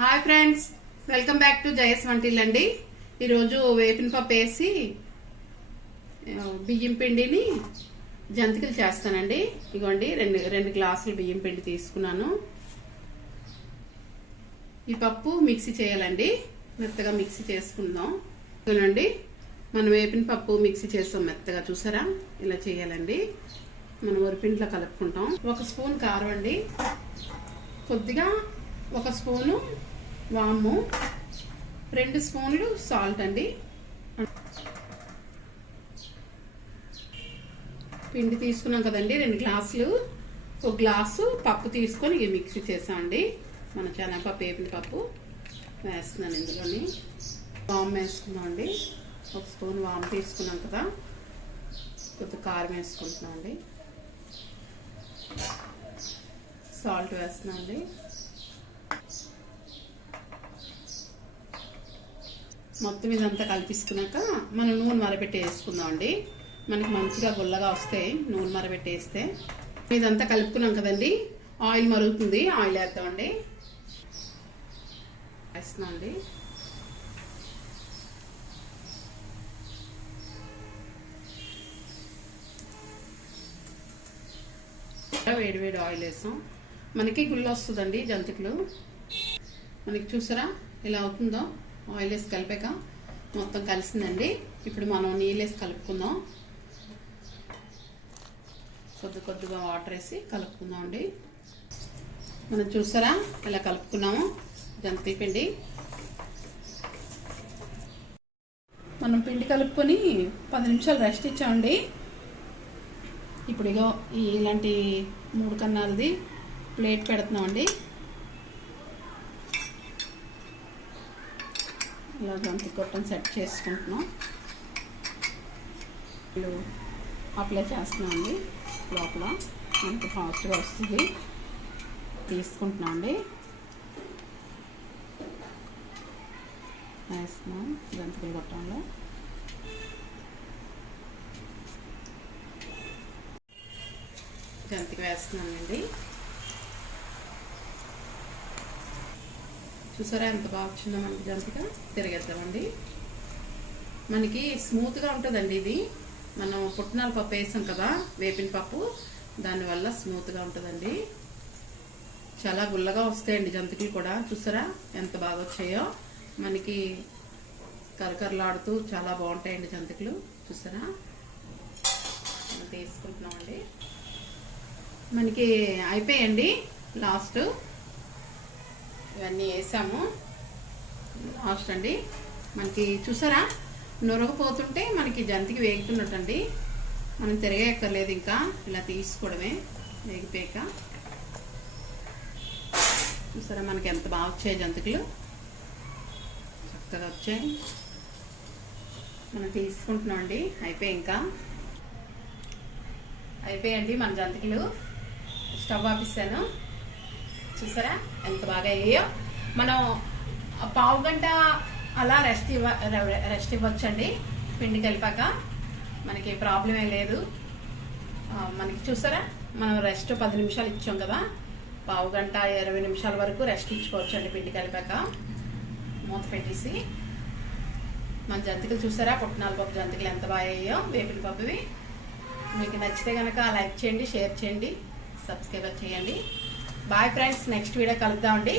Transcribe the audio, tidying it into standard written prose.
Hi friends, welcome back to Jaya svantaillu అండి. ఈరోజు వేపిన పప్పు వేసి బియ్యం పిండిని జంతికలు చేస్తానండి. ఇగోండి రెండు గ్లాసులు బియ్యం పిండి తీసుకున్నాను. ఈ పప్పు మిక్సీ చేయాలండి, మెత్తగా మిక్సీ చేసుకుందాం. చూడండి, మనం వేపిన పప్పు మిక్సీ చేస్తాం మెత్తగా, చూసారా? ఇలా చేయాలండి. మనం వరిపిండిలో కలుపుకుంటాం. 1 స్పూన్ కారం అండి, కొద్దిగా 1 స్పూను వాము, 2 స్పూన్లు సాల్ట్ అండి. పిండి తీసుకున్నాం కదండి, 2 గ్లాసులు, 1 గ్లాసు పప్పు తీసుకొని ఇవి మిక్సీ చేసామండి. మన శనగపప్పు వేపిన పప్పు వేస్తున్నాను. ఇందులోని వాము వేసుకున్నాం అండి. 1 స్పూన్ వాము తీసుకున్నాం కదా, కొద్దిగా కారం వేసుకుంటున్నాం అండి. సాల్ట్ వేస్తున్నాం అండి. మొత్తం ఇదంతా కలిపిసుకున్నాక మనం నూనె మరబెట్టి వేసుకుందాం అండి. మనకి మంచిగా గుల్లగా వస్తాయి నూనె మరబెట్టి వేస్తే. ఇదంతా కలుపుకున్నాం కదండి, ఆయిల్ మరుగుతుంది, ఆయిల్ వేద్దామండి. వేస్తున్నాం అండి. వేడి వేడి ఆయిల్ వేసాం. మనకి గుళ్ళు వస్తుందండి జంతికలు. మనకి చూసారా ఇలా అవుతుందో? ఆయిల్ వేసి కలిపాక మొత్తం కలిసిందండి. ఇప్పుడు మనం నీళ్ళు వేసి కలుపుకుందాం. కొద్దిగా వాటర్ వేసి కలుపుకుందాం అండి. మనం చూసారా ఇలా కలుపుకున్నాము జంతిక పిండి. మనం పిండి కలుపుకొని 10 నిమిషాలు రెస్ట్ ఇచ్చామండి. ఇప్పుడు ఇగో ఇలాంటి 3 కన్నాలది ప్లేట్ పెడుతున్నామండి. ఇలా జంతిక కొట్టని సెట్ చేసుకుంటున్నాం. అప్లై చేస్తున్నాం అండి. లోపల మనకి ఫాస్ట్గా వస్తుంది. తీసుకుంటున్నాం అండి. వేస్తున్నాం జంతికలు కొట్టంలో. జంతిక వేస్తున్నానండి. చూసారా ఎంత బాగా వచ్చిందో మనకి జంతిక. తిరగేద్దామండి. మనకి స్మూత్గా ఉంటుందండి ఇది. మనం పుట్నాల పప్పు వేసాం కదా, వేపిన పప్పు, దానివల్ల స్మూత్గా ఉంటుందండి. చాలా గుల్లగా వస్తాయండి జంతికలు కూడా. చూసారా ఎంత బాగా వచ్చాయో. మనకి కరకరలాడుతూ చాలా బాగుంటాయండి జంతికలు. చూసారా తీసుకుంటున్నామండి. మనకి అయిపోయాయండి. లాస్ట్ ఇవన్నీ వేసాము లాస్ట్ అండి. మనకి చూసారా నొరగపోతుంటే మనకి జంతికి వేగుతున్నట్టండి. మనం తిరగక్కర్లేదు, ఇంకా ఇలా తీసుకోవడమే వేగిపోయాక. చూసారా మనకి ఎంత బాగా వచ్చాయి జంతికలు, చక్కగా వచ్చాయి. మనం తీసుకుంటున్నాం అండి. అయిపోయాయండి మన జంతికలు. స్టవ్ ఆపిస్తాను. చూసారా ఎంత బాగా అయ్యాయో. మనం 1/2 గంట అలా రెస్ట్ ఇవ్వచ్చండి. పిండి కలిపాక మనకి ప్రాబ్లం ఏం లేదు. మనకి చూసారా మనం రెస్ట్ 10 నిమిషాలు ఇచ్చాం కదా, 1/2 గంట 20 నిమిషాల వరకు రెస్ట్ ఇచ్చుకోవచ్చండి పిండి కలిపాక. మూత పెట్టేసి మన జంతికలు చూసారా, పుట్నాల పప్పు జంతికలు ఎంత బాగా అయ్యాయో, వేపిన పప్పువి. మీకు నచ్చితే కనుక లైక్ చేయండి, షేర్ చేయండి, సబ్స్క్రైబ్ చేయండి. బాయ్ ఫ్రెండ్స్, నెక్స్ట్ వీడియో కలుద్దామండి.